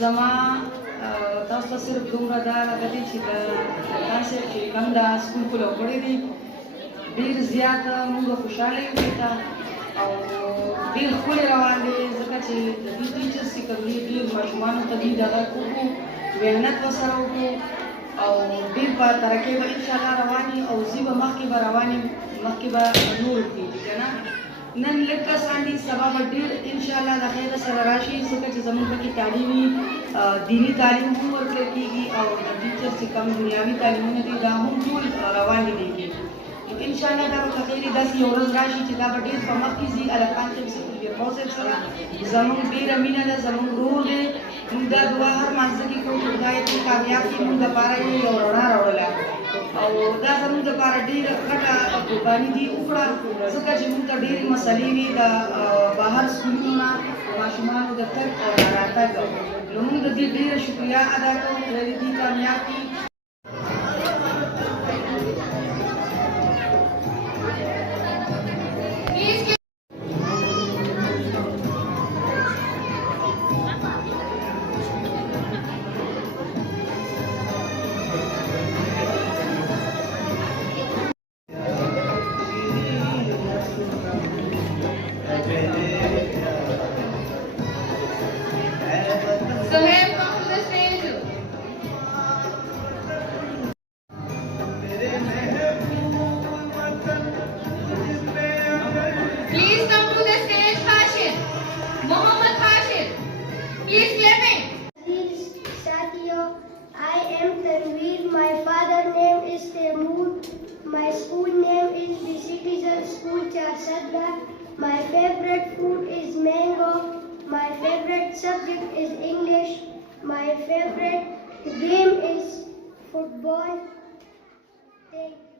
زما تاسو ته صرف دومره دا راغلی چې د تاسو چې کوم دا سکول کولو کړی دی ډېر زیات موږ خوشحاله یو دې ته او ډېر ښکلی روان دی ځکه چې د دې ټیچرس چې کوم دي ډېر ماشومانو ته دوی دغه وکړو محنت ورسره وکړو او ډېر په ترقۍ به انشاءالله روان یي او زی به مخکې به روان یم مخکې به نور کېږي که نه نن لږ کسان دي سبا به ډېر انشاءالله د خیره سره راشي ځکه چې زموږ پکې تعلیمي دیني تعلیم هم ورکړل کېږي او د ټیچر چې کوم دنیاوي تعلیمونه دي دا هم ټول روان دي دې کې نو انشاءالله دا به په خیرې داسې یو ورځ راشي چې دا به ډېر په مخکې ځي الکان صاحب صاحب بیرغو صاحب سره زموږ ډېره مینه ده زموږ ورور دی موږ دا دعا هر مانځه کې کوو چې خدای دې کامیاب کړي موږ دپاره یې یو رڼا راوړله او دا زموږ دپاره ډېره غټه قرباني دي وکړه ځکه چې موږ ته ډېرې مسلې وي د بهر سکولونو نه د ماشومانو د تګ او د راتګ نو موږ د دې ډېره شکریه ادا کوو خدای دې کامیاب کړي Sohaib, come to the stage. Please come to the stage, Hashir. Mohammed Hashir. Please clapping. Satio, I am Tanveer. My father name is Temur. My school name is the Citizen School Charsadda. My favorite food is mango. My favorite subject is English. My favorite game is football. Thank you.